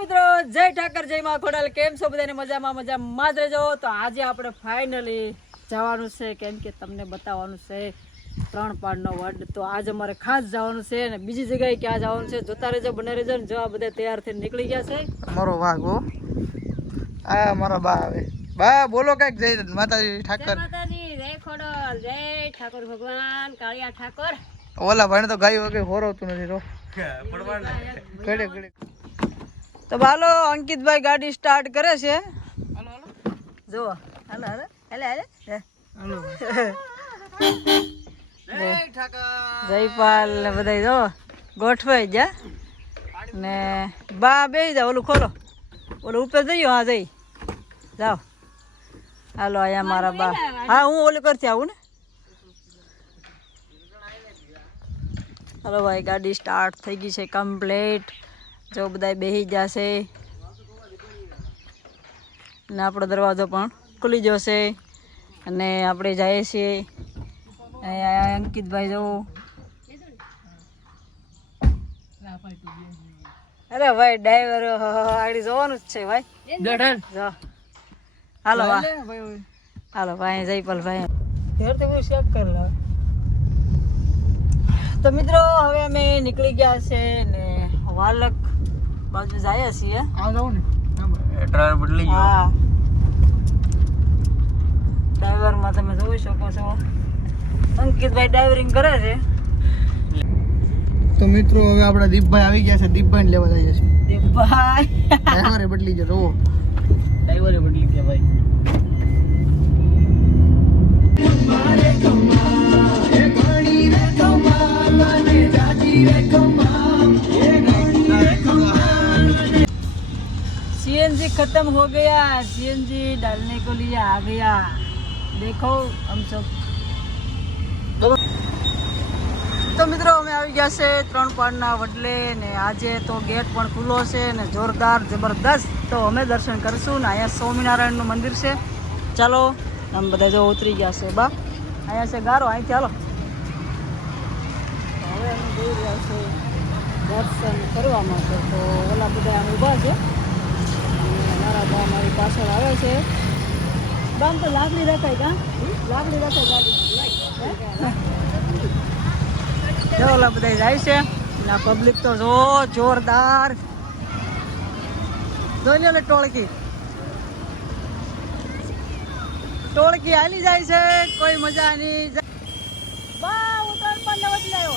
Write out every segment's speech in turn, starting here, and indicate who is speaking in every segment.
Speaker 1: મિત્રો જય ઠાકર જય માં ખોડલ. કેમ છો બધાને? મજામાં મજામાં. જ રહેજો. તો આજે આપણે ફાઇનલી જવાનું છે. કેમ કે તમને બતાવવાનું છે ત્રણ પાડનો વર્ડ તો આજે અમારે ખાસ જવાનું છે અને બીજી જગ્યાએ ક્યાં જવાનું છે જોતા રહેજો બને રહેજો ને જો આ બધા તૈયાર થઈને નીકળી ગયા છે.
Speaker 2: મારો વાઘ હો. આ મારો બા આવે. બા બોલો કંઈક જય માતાજી ઠાકર.
Speaker 3: માતાજી જય ખોડલ જય ઠાકોર ભગવાન કાળિયા ઠાકોર.
Speaker 2: ઓલા ભાઈ તો ગાય વગર હોરવતું નથી રો ઘડે ઘડે.
Speaker 1: તો હાલો અંકિતભાઈ ગાડી સ્ટાર્ટ કરે છે. જુઓ. હાલો હાલો. હાલે હાલે. હે. જયપાલ ને બધા જો ગોઠવાઈ જા ને બા બે જાઓ ઓલું ખોલો. ઓલું ઉપર જઈયો હા જઈ. જાઓ. હાલો અહીંયા મારા બા. હા હું ઓલું કરતી આવું ને? હાલો ભાઈ ગાડી સ્ટાર્ટ થઈ ગઈ છે કમ્પ્લીટ જો બધા બેસી જશે. ને આપણો દરવાજો પણ ખુલી જશે. અને આપણે જઈએ છીએ. અહીંયા અંકિતભાઈ જવું અરે ભાઈ ડ્રાઈવર આડી જોવાનું જ છે ભાઈ. હાલો હાલો ભાઈ જયપાલ ભાઈ ઘેર તો કોઈ ચેક કરી લો. તો મિત્રો હવે અમે નીકળી ગયા છે ને વાલક બાજુ જાય છીએ.
Speaker 2: આ જાઉં ને. ડ્રાઈવર બદલી
Speaker 1: હા. ડ્રાઈવરમાં તમે જોઈ શકો છો. અંકિતભાઈ ડ્રાઈવરિંગ કરે છે.
Speaker 2: તો મિત્રો હવે આપણા દીપભાઈ આવી ગયા છે. દીપભાઈ ને લેવા જઈએ છીએ.
Speaker 1: દીપભાઈ.
Speaker 2: ડ્રાઈવરે બદલી ગયો જોવો ડ્રાઈવરે બદલી ગયા ભાઈ.
Speaker 1: खत्म हो गया सीएनजी डालने को लिए आ गया देखो हम सब તો મિત્રો અમે આવી ગયા છે ત્રણ પાડના વડલે ને આજે તો ગેટ પણ ખુલ્લો છે ને જોરદાર જબરદસ્ત તો અમે દર્શન કરશું ને અહીંયા સ્વામિનારાયણનું મંદિર છે ચાલો આમ બધા જો ઉતરી ગયા છે બા અહીંયા છે ગારો અહીં ચાલો હવે અમે જઈ રહ્યા છે દર્શન કરવા માટે તો ઓલા બધા આમ ઊભા છે અને મારા બા મારી પાછળ આવે છે. બામ તો લાકડી રખાય કા? લાકડી રખાય ગાડી. ઓલા બધા જાય છે? ના પબ્લિક તો જો જોરદાર. જોઈ લે ટોળકી. ટોળકી હાલી જાય છે કોઈ મજા નહીં. બા ઉતર પણ નવત લાવ્યો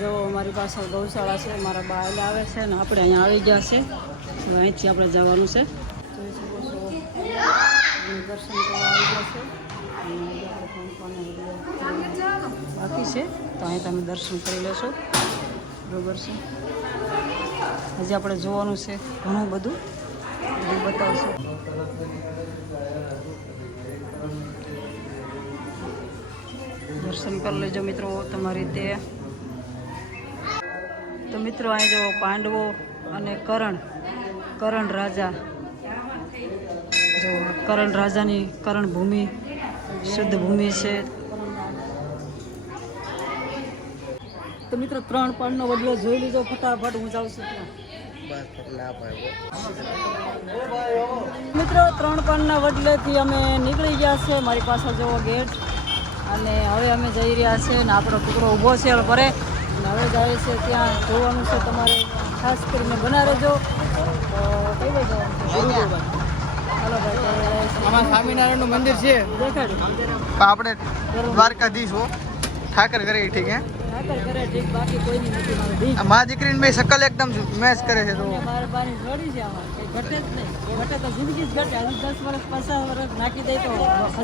Speaker 1: જો અમારી પાસે ગૌશાળા છે, મારા બા એટલે આવે છે ને આપણે અહીંયા આવી ગયા છે. અહીંથી આપણે જવાનું છે. દર્શન કરવા આવી ગયા છે. બાકી છે, તો અહીં તમે દર્શન કરી લેશો. બરોબર છે. હજી આપણે જોવાનું છે ઘણું બધું. બધું બતાવશું. દર્શન કરી લેજો મિત્રો તમારી રીતે તો મિત્રો અહીં જો પાંડવો અને કરણ કરણ રાજા. જો કરણ રાજાની કરણ ભૂમિ, શુદ્ધ ભૂમિ છે. તો મિત્રો, ત્રણ પાડનો વડલો જોઈ લીધો ફટાફટ. હું જાઉં છું મિત્રો, ત્રણ પાનના વડલેથી અમે નીકળી ગયા છે. મારી પાસે જોવો ગેટ. અને હવે અમે જઈ રહ્યા છીએ ને આપણો ટુકડો ઊભો છે પરે. અને જ જાય છે ત્યાં જોવાનું છે તમારે. ખાસ કરીને બના રહેજો કઈ બાજુ જવાનું ભાઈ.
Speaker 2: આમાં સ્વામિનારાયણ મંદિર છે.
Speaker 1: દેખાડ્યું
Speaker 2: આપણે દ્વારકાધીશ હો. ઠાકર કરે ઠીક હે?
Speaker 1: ઠાકર કરે ઠીક બાકી કોઈની નથી મારે ઠીક
Speaker 2: આ મા દીકરીને મેં શકલ એકદમ મેચ કરે છે તો.
Speaker 1: મારે બાની જોડી છે આમાં. કંઈ ઘટે જ નહીં. ઘટે તો જિંદગી જ ઘટે. દસ વર્ષ પચાસ વર્ષ નાખી દે તો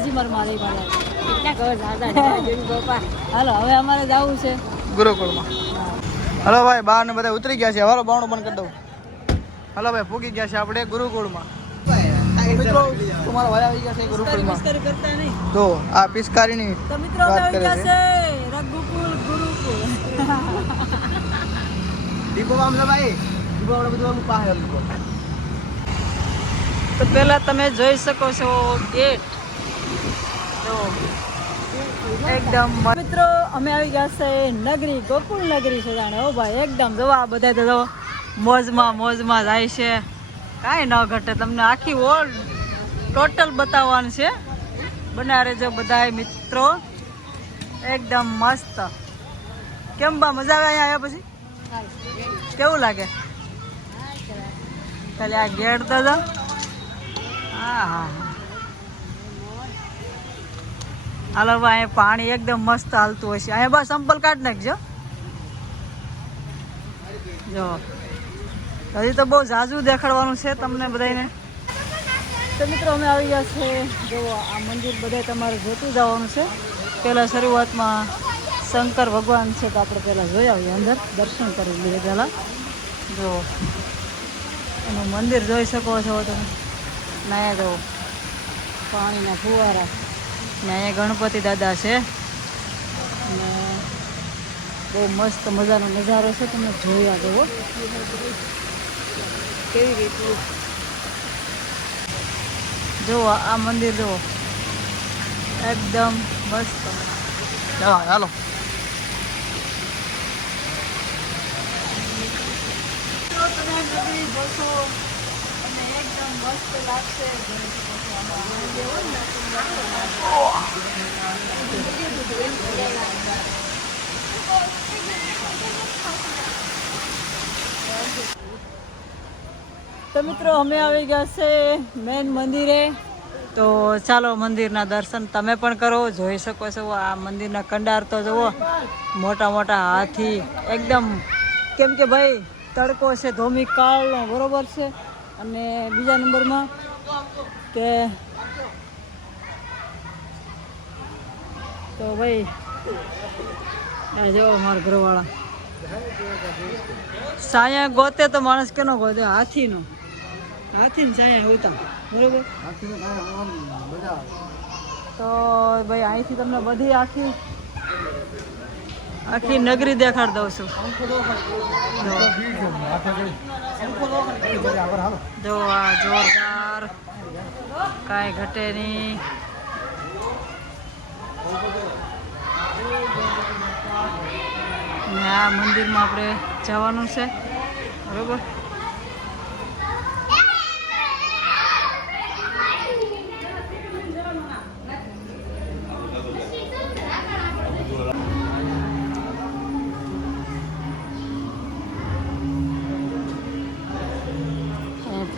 Speaker 1: હજી મારે મારી મારે. કેટલા ખબર? દાદા જોડી બાપા હાલો હવે અમારે જવું છે.
Speaker 2: ગુરુકુળમાં. હલો ભાઈ બહાર ને બધા ઉતરી ગયા છે. હવારો બાવણું બંધ કરી દઉં. હલો ભાઈ પૂગી ગયા છે આપણે ગુરુકુળમાં. મિત્રો તમારા ભાઈ આવી ગયા છે ગુરુકુળમાં.
Speaker 1: મસ્કરી કરતા નહીં.
Speaker 2: તો આ પિસ્કારીની
Speaker 1: તો મિત્રો અમે
Speaker 2: વાત કરે
Speaker 1: છે. રઘુકુલ ગુરુકુલ
Speaker 2: દીપો આમ ભાઈ. દીપો આપણે બધું પાસે
Speaker 1: તો પહેલા તમે જોઈ શકો છો ગેટ એકદમ. મિત્રો, અમે આવી ગયા છે નગરી, ગોકુળ નગરી છે જાણે. ઓ ભાઈ, એકદમ જોવા આ બધા તો મોજમાં મોજમાં જાય છે. કાંઈ ન ઘટે, તમને આખી ઓલ ટોટલ બતાવવાનું છે. બના રહેજો બધા મિત્રો, એકદમ મસ્ત. કેમ બા, મજા આવે અહીંયા આવ્યા પછી? કેવું લાગે? ખાલી આ ગેટ તો જો. હા હા હા હાલો ભાઈ પાણી એકદમ મસ્ત હાલતું છે અહીંયા બસ સંપલ કાઢ નાખજો. જો. હજી તો બહુ ઝાઝું દેખાડવાનું છે તમને બધાને તો મિત્રો અમે આવી ગયા છે. જો, આ મંદિર બધા તમારે જોતું જવાનું છે. પહેલાં શરૂઆતમાં શંકર ભગવાન છે તો આપણે પહેલાં જોઈ આવીએ અંદર. દર્શન કરી લઈએ પહેલાં. જો. એનું મંદિર જોઈ શકો છો તમે. નાયા જો. પાણીના ફુવારા. ને અહીંયા ગણપતિ દાદા છે. અને બહુ મસ્ત મજાનો નજારો છે તમે જોયા દેવો કેવી રીતનું જુઓ આ મંદિર જુઓ. એકદમ મસ્ત.
Speaker 2: હાલો.
Speaker 1: તમે નગરી જોશો અને એકદમ મસ્ત લાગશે. તો મિત્રો, અમે આવી ગયા છે મેન મંદિરે. તો ચાલો મંદિરના દર્શન તમે પણ કરો, જોઈ શકો છો. આ મંદિરના કંડાર તો જુઓ, મોટા મોટા હાથી, એકદમ કેમ કે ભાઈ તડકો છે, ધોમી કાળનો, બરોબર છે. અને બીજા નંબરમાં કે તો ભાઈ, આ જો મારા ઘરવાળા. સાયા ગોતે તો માણસ કેનો ગોતે? હાથીનો. હાથીને સાયા હોતા બરોબર? તો ભાઈ, અહીંથી તમને બધી આખી આખી નગરી દેખાડ દઉં છું. જો આ જોરદાર કાંઈ ઘટે નહીં. ને આ મંદિરમાં આપણે જવાનું છે. બરોબર?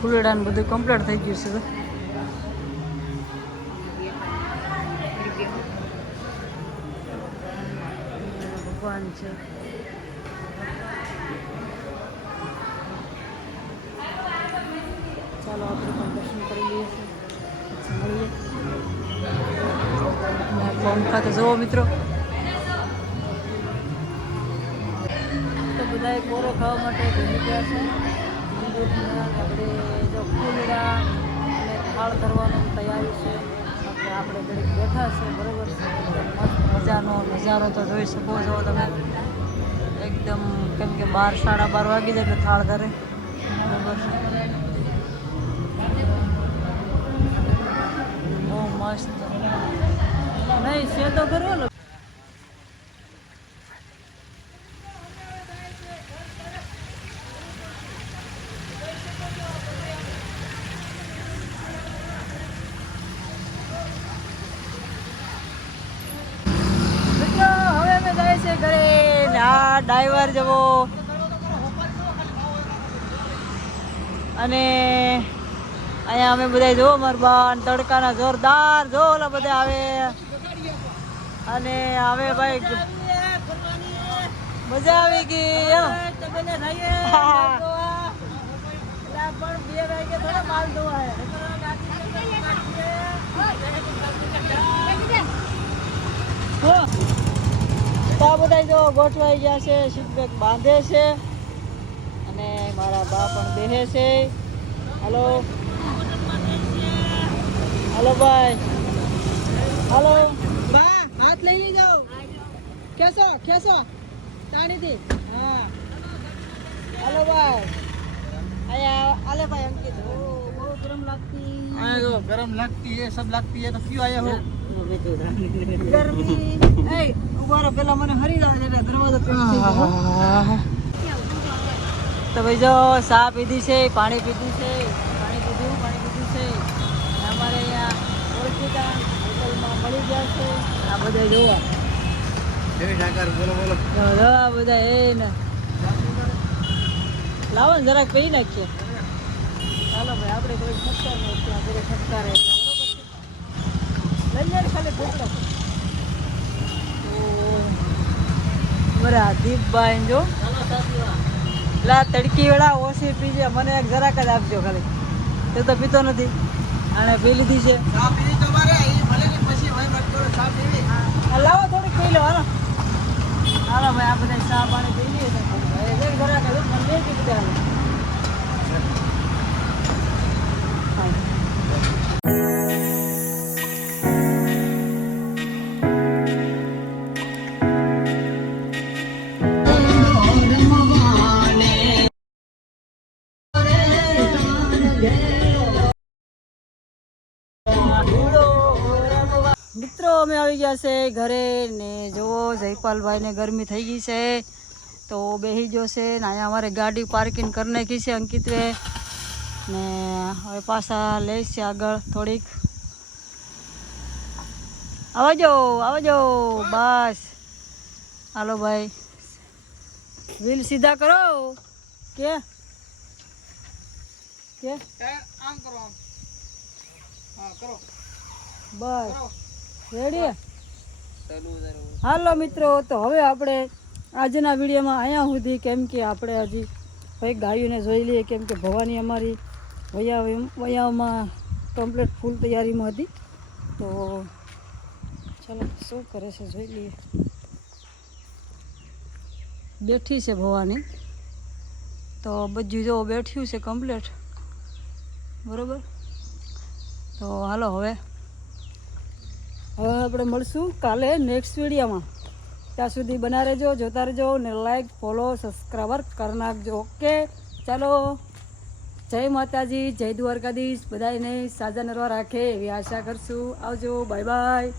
Speaker 1: ફૂલડા ને બધું કમ્પ્લીટ થઈ ગયું છે તો. ભગવાન છે. ચાલો આપણે પણ દર્શન કરી લઈએ છીએ. મળીએ. પંખા તો જુઓ મિત્રો. તો બધાએ કોરો ખાવા માટે ભેગી ગયા છે. આપણે જો ફૂલડા અને થાળ ધરવાનું તૈયારી છે. આપણે ઘડીક બેઠા છે, બરોબર મજાનો નજારો તો જોઈ શકો છો તમે. એકદમ કેમ કે બાર, સાડા બાર વાગી જાય એટલે થાળ ધરે બરોબર બહુ મસ્ત. નહીં છે તો કરો ને મિત્રો હવે અમે જાય છે ઘરે ડ્રાઈવર જવો. અને અહીંયા અમે બધા જો મરબાન બાન તડકાના જોરદાર જો બધા આવે. અને હવે ભાઈ મજા આવી ગઈ એમ. હા. પણ બે વાગે થોડા માલ ધોવાય હો. તો આ બધા જો ગોઠવાઈ ગયા છે સીટબેક બાંધે છે અને મારા બા પણ બેહે છે. હલો હલો ભાઈ હલો બા હાથ લઈ લઈ જાઓ ખેસો તાણી દી હા. હલો ભાઈ અહીંયા આલે ભાઈ અંકિત બહુ ગરમ લાગતી.
Speaker 2: ગરમ લાગતી હે સબ લાગતી હે તો ક્યું આયા હો.
Speaker 1: ગરમી. એ ઊભા રહો પેલા મને હરી જાય એટલે દરવાજો. તો ભાઈ જો ચા પીધી છે પાણી પીધું છે પાણી પીધું પાણી પીધું છે. અમારે અહીંયા ઓળખીતા હોટલમાં મળી ગયા છે. આ બધા જોવા. બધા એ ને. લાવો ને જરાક પી નાખીએ. ચાલો ભાઈ આપણે કોઈ ઠપકાર નહીં ત્યાં બરોબર છે? લઈ જાય ખાલી ભૂખ બરા દીપભાઈ જો લા તડકી વેળા ઓછી પીજે મને એક જરાક જ આપજો ખાલી તે તો પીતો નથી અને પી લીધી છે લાવો થોડીક પી લો હાલો હાલો ભાઈ આ બધા ચા પાણી પી લઈએ જરાક મને પી ગયા છે ઘરે ને જુઓ જયપાલભાઈને ગરમી થઈ ગઈ છે. તો બેસી ગયો છે ને અહીંયા અમારે ગાડી પાર્કિંગ કરી નાખી છે અંકિતવે ને હવે પાછા લઈશ છે આગળ થોડીક. આવજો આવજો બસ. હાલો ભાઈ. વ્હીલ સીધા કરો. કે? કે?
Speaker 2: આમ કરો. હા કરો.
Speaker 1: બસ. રેડી હાલો મિત્રો, તો હવે આપણે આજના વિડીયોમાં અહીંયા સુધી કેમ કે આપણે હજી ભાઈ ગાયોને જોઈ લઈએ, કેમ કે ભવાની અમારી વયા વયામાં કમ્પ્લીટ ફૂલ તૈયારીમાં હતી. તો ચાલો, શું કરે છે જોઈ લઈએ. બેઠી છે ભવાની. તો બધું જો બેઠ્યું છે કમ્પ્લીટ બરાબર? તો હાલો હવે હવે આપણે મળશું કાલે નેક્સ્ટ વિડીયોમાં. ત્યાં સુધી બના રહેજો, જોતા રહેજો ને લાઈક ફોલો સબસ્ક્રાઈબર કરી નાખજો. ઓકે ચાલો. જય માતાજી, જય દ્વારકાધીશ. બધાને સાજા નરવા રાખે એવી આશા કરશું. આવજો. Bye bye